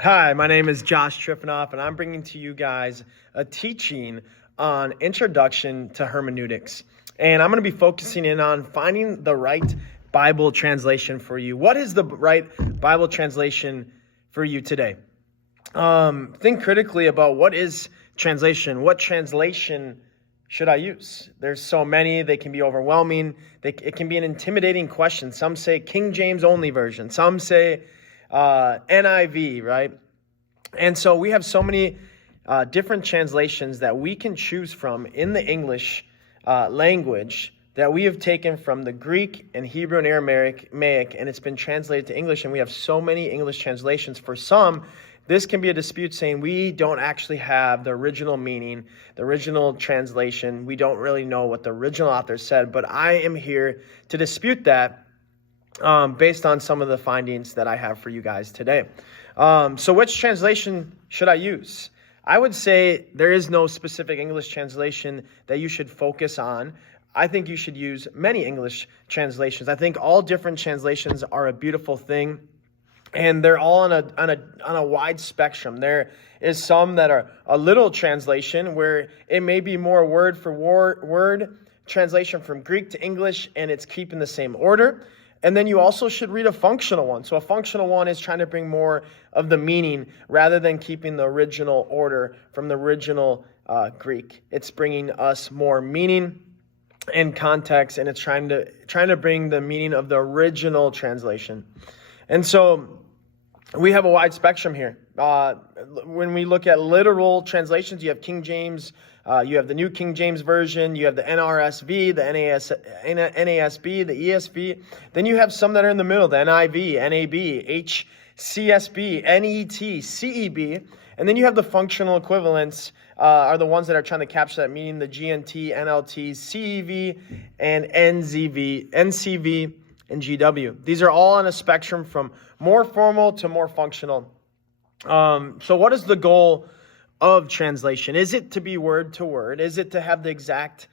Hi, my name is Josh Triffenoff, and I'm bringing to you guys a teaching on Introduction to Hermeneutics. And I'm going to be focusing in on finding the right Bible translation for you. What is the right Bible translation for you today? Think critically about what is translation. What translation should I use? There's so many. They can be overwhelming. It can be an intimidating question. Some say King James only version. Some say NIV, right? And so we have so many different translations that we can choose from in the English language that we have taken from the Greek and Hebrew and Aramaic, and it's been translated to English, and we have so many English translations. For some, this can be a dispute saying we don't actually have the original meaning, the original translation. We don't really know what the original author said, but I am here to dispute that based on some of the findings that I have for you guys today. So which translation should I use? I would say there is no specific English translation that you should focus on. I think you should use many English translations. I think all different translations are a beautiful thing, and they're all on a wide spectrum. There is some that are a little translation where it may be more word for word translation from Greek to English, and it's keeping the same order. And then you also should read a functional one. So a functional one is trying to bring more of the meaning rather than keeping the original order from the original Greek. It's bringing us more meaning and context, and it's trying to bring the meaning of the original translation. And so we have a wide spectrum here. When we look at literal translations, you have King James, you have the New King James Version, you have the NRSV, the NASB, the ESV. Then you have some that are in the middle, the NIV, NAB, HCSB, NET, CEB. And then you have the functional equivalents, are the ones that are trying to capture that meaning, the GNT, NLT, CEV, and NCV, and GW. These are all on a spectrum from more formal to more functional. So what is the goal of translation? Is it to be word to word? Is it to have the exact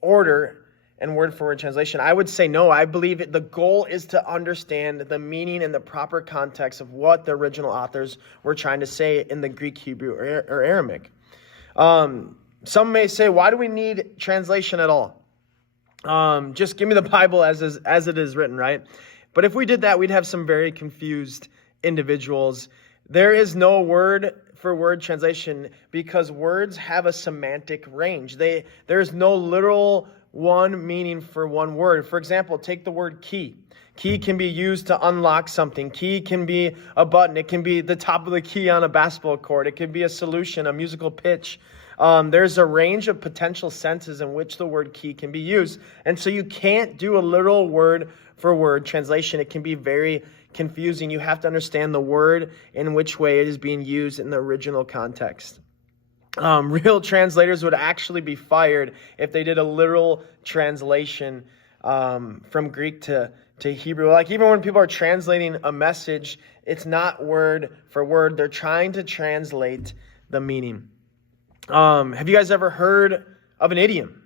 order and word for word translation? I would say no. I believe the goal is to understand the meaning and the proper context of what the original authors were trying to say in the Greek, Hebrew, or Aramaic. Some may say, why do we need translation at all? Just give me the Bible as it is written, right? But if we did that, we'd have some very confused individuals. There is no word for word translation because words have a semantic range. There's no literal one meaning for one word. For example, take the word key. Key can be used to unlock something. Key can be a button. It can be the top of the key on a basketball court. It can be a solution, a musical pitch. There's a range of potential senses in which the word key can be used. And so you can't do a literal word for word translation. It can be very confusing. You have to understand the word in which way it is being used in the original context. Real translators would actually be fired if they did a literal translation from Greek to Hebrew. Like even when people are translating a message, it's not word for word. They're trying to translate the meaning. Have you guys ever heard of an idiom?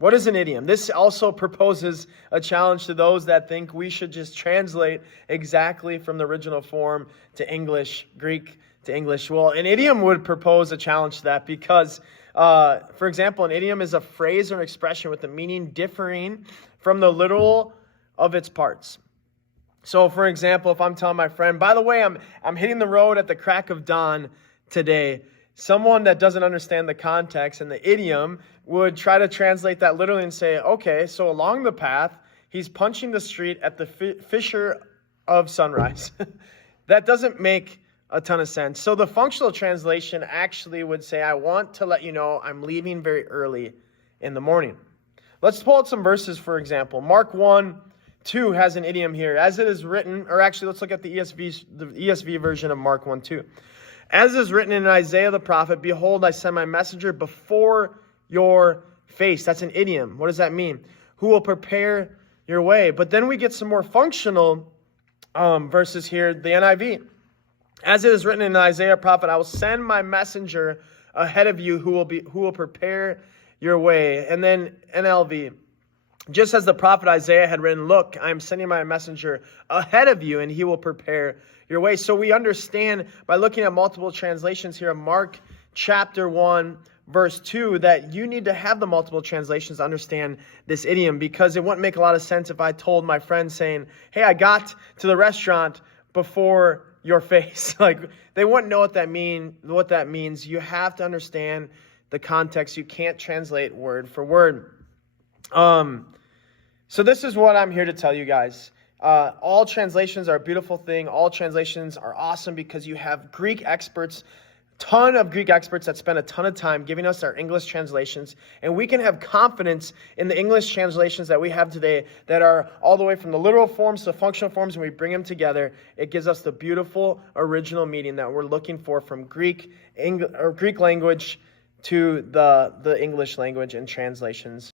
What is an idiom? This also proposes a challenge to those that think we should just translate exactly from the original form to English, Greek to English. Well, an idiom would propose a challenge to that because, for example, an idiom is a phrase or an expression with a meaning differing from the literal of its parts. So, for example, if I'm telling my friend, by the way, I'm hitting the road at the crack of dawn today, someone that doesn't understand the context and the idiom would try to translate that literally and say, okay, so along the path, he's punching the street at the fissure of sunrise. That doesn't make a ton of sense. So the functional translation actually would say, I want to let you know I'm leaving very early in the morning. Let's pull out some verses, for example. Mark 1:2 has an idiom here. As it is written, or actually let's look at the ESV version of Mark 1:2. As is written in Isaiah the prophet, behold, I send my messenger before your face. That's an idiom. What does that mean? Who will prepare your way? But then we get some more functional verses here, the NIV. As it is written in Isaiah the prophet, I will send my messenger ahead of you who will prepare your way. And then NLV. Just as the prophet Isaiah had written, look, I am sending my messenger ahead of you, and he will prepare your way. So we understand by looking at multiple translations here in Mark chapter 1, verse 2, that you need to have the multiple translations to understand this idiom, because it wouldn't make a lot of sense if I told my friend saying, hey, I got to the restaurant before your face. Like, they wouldn't know what that means. You have to understand the context. You can't translate word for word. So this is what I'm here to tell you guys. All translations are a beautiful thing. All translations are awesome because you have Greek experts, ton of Greek experts that spend a ton of time giving us our English translations, and we can have confidence in the English translations that we have today that are all the way from the literal forms to functional forms, and we bring them together. It gives us the beautiful original meaning that we're looking for from Greek language to the English language and translations.